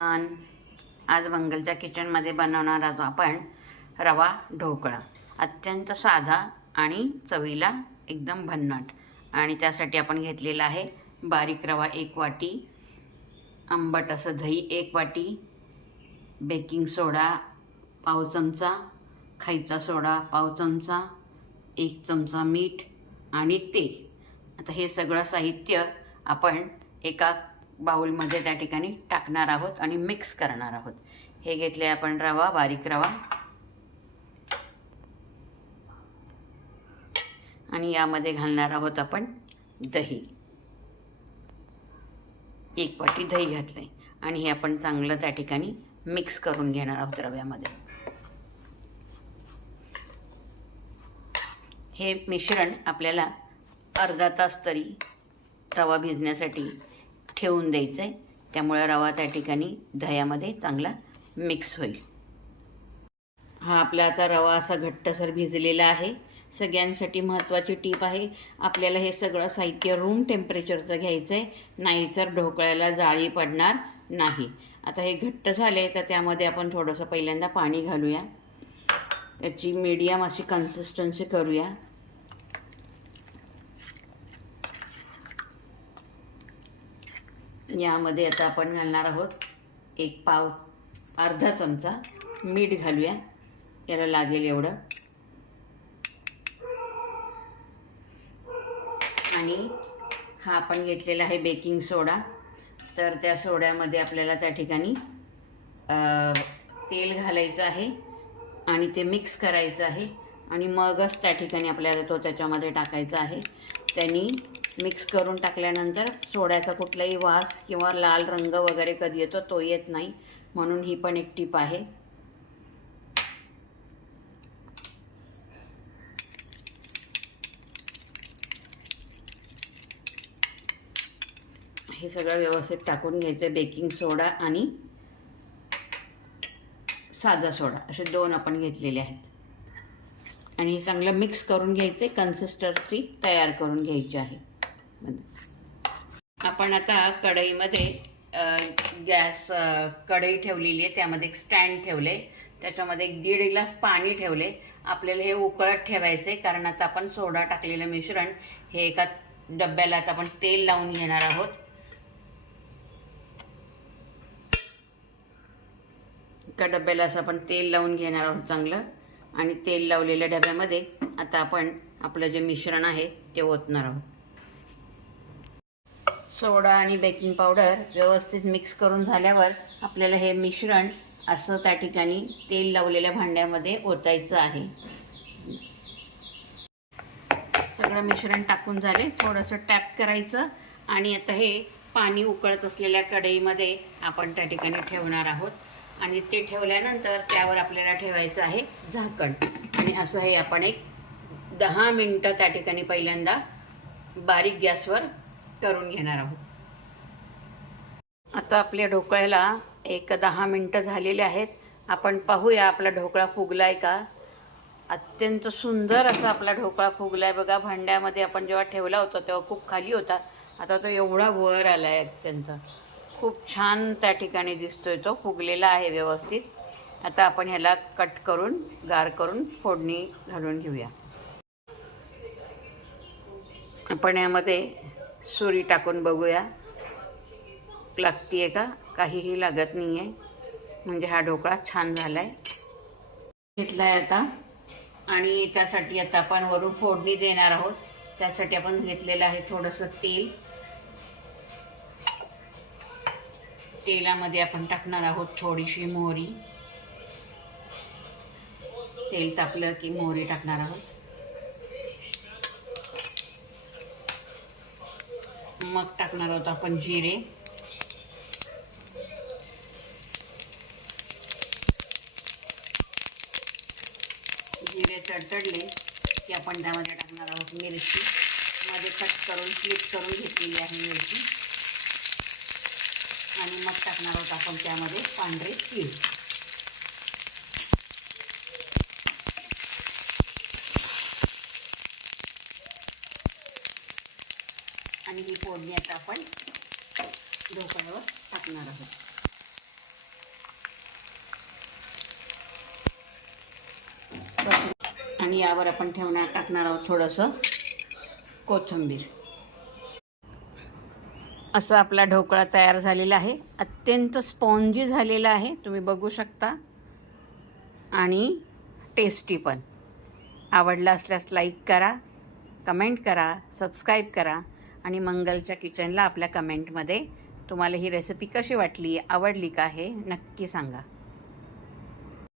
आज मंगलच्या किचनमध्ये बनवणार आहोत आपण रवा ढोकळा. अत्यंत साधा आणि चवीला एकदम भन्नाट. आणि त्यासाठी आपण घेतलेला आहे बारीक रवा 1 वाटी, आंबट असं दही 1 वाटी, बेकिंग सोडा पाव चमचा, खायचा सोडा पाव चमचा, 1 चमचा मीठ आणि तेल. आता हे सगळं साहित्य आपण एका बाउलमध्ये त्या ठिकाणी टाकणार आहोत आणि मिक्स करणार आहोत. हे घेतले आपण रवा, बारीक रवा, आणि यामध्ये घालणार आहोत आपण दही. 1 वाटी दही घातले आणि हे आपण चांगलं त्या ठिकाणी मिक्स करून घेणार आहोत रव्यामध्ये. हे मिश्रण आपल्याला अर्धा तास तरी रवा भिजण्यासाठी ठेवून द्यायचं आहे. त्यामुळे रवा त्या ठिकाणी दह्यामध्ये चांगला मिक्स होईल. हा आपला आता रवा असा घट्टसर भिजलेला आहे. सगळ्यांसाठी महत्त्वाची टीप आहे, आपल्याला हे सगळं साहित्य रूम टेम्परेचरचं घ्यायचं आहे, नाहीतर ढोकळ्याला जाळी पडणार नाही. आता हे घट्ट झाले तर त्यामध्ये आपण थोडंसं पहिल्यांदा पाणी घालूया. त्याची मीडियम अशी कन्सिस्टन्सी करूया. यामध्ये आता आपण घालणार आहोत अर्धा चमचा मीठ घालूया, याला लागेल एवढं. आणि हा आपण घेतलेला आहे बेकिंग सोडा. तर त्या सोड्यामध्ये आपल्याला त्या ठिकाणी तेल घालायचं आहे आणि ते मिक्स करायचं आहे आणि मगच त्या ठिकाणी आपल्याला तो त्याच्यामध्ये टाकायचा आहे. त्यांनी मिक्स करून टाकल्यानंतर सोड्याचा कुठलाही वास किंवा लाल रंग वगैरे कधी येतो तो येत नाही, म्हणून ही पण एक टीप आहे. हे सगळं व्यवस्थित टाकून घ्यायचं. बेकिंग सोडा आणि साधा सोडा असे 2 आपण घेतलेले आहेत आणि हे चांगलं मिक्स करून घ्यायचे. कन्सिस्टन्सी तयार करून घ्यायची आहे. आपण आता कढईमध्ये कढई ठेवलेली आहे, त्यामध्ये एक स्टँड ठेवले, त्याच्यामध्ये 1.5 ग्लास पाणी ठेवले. आपल्याला हे उकळत ठेवायचे, कारण आता आपण सोडा टाकलेलं मिश्रण हे एका डब्याला आता आपण तेल लावून घेणार आहोत. एका डब्याला असं आपण तेल लावून घेणार आहोत चांगलं. आणि तेल लावलेल्या डब्यामध्ये आता आपण आपलं जे मिश्रण आहे ते ओतणार आहोत. सोडा आणि बेकिंग पावडर व्यवस्थित मिक्स करून झाल्यावर आपल्याला हे मिश्रण असं त्या ठिकाणी तेल लावलेल्या भांड्यामध्ये ओतायचं आहे. सगळं मिश्रण टाकून झाले, थोडंसं टॅप करायचं आणि आता हे पाणी उकळत असलेल्या कढईमध्ये आपण त्या ठिकाणी ठेवणार आहोत. आणि ते ठेवल्यानंतर त्यावर आपल्याला ठेवायचं आहे झाकण. आणि असं हे आपण एक 10 मिनटं त्या ठिकाणी पहिल्यांदा बारीक गॅसवर करून घेणार आहोत. आता आपल्या ढोकळ्याला एक 10 मिनटं झालेले आहेत. आपण पाहूया आपला ढोकळा फुगलाय का. अत्यंत सुंदर असा आपला ढोकळा फुगलाय बघा. भांड्यामध्ये आपण जेव्हा ठेवला होता तेव्हा खूप खाली होता, आता तो एवढा वर आलाय. अत्यंत खूप छान त्या ठिकाणी दिसतोय, तो फुगलेला आहे व्यवस्थित. आता आपण ह्याला कट करून गार करून फोडणी घालून घेऊया. आपण यामध्ये सुरी टाकून बघूया लागतीये का. काहीही लागत नाही आहे, म्हणजे हा ढोकळा छान झाला आहे. घेतला आहे आता आणि त्यासाठी आता आपण वरून फोडणी देणार आहोत. त्यासाठी आपण घेतलेलं आहे थोडंसं तेल. तेलामध्ये आपण टाकणार आहोत थोडीशी मोहरी. तेल तापलं की मोहरी टाकणार आहोत. मग टाकणार आहोत आपण जिरे. जिरे तडतडले की आपण त्यामध्ये टाकणार आहोत मिरची. मध्ये कट करून स्लिप करून घेतलेली आहे मिरची. आणि मग टाकणार आहोत आपण त्यामध्ये पांढरे तीळ. आणि ही फोडणी आता आपण ढोकळ्यावर टाकणार आहोत. आणि यावर आपण टाकणार आहोत थोडंसं कोथिंबीर. असं आपला ढोकळा तयार झालेला आहे. अत्यंत स्पॉन्जी झालेला आहे, तुम्ही बघू शकता, आणि टेस्टी पण. आवडला असल्यास लाईक करा, कमेंट करा, सबस्क्राईब करा आणि मंगलच्या किचनला आपल्या कमेंटमध्ये तुम्हाला ही रेसिपी कशी वाटली, आवडली का हे नक्की सांगा.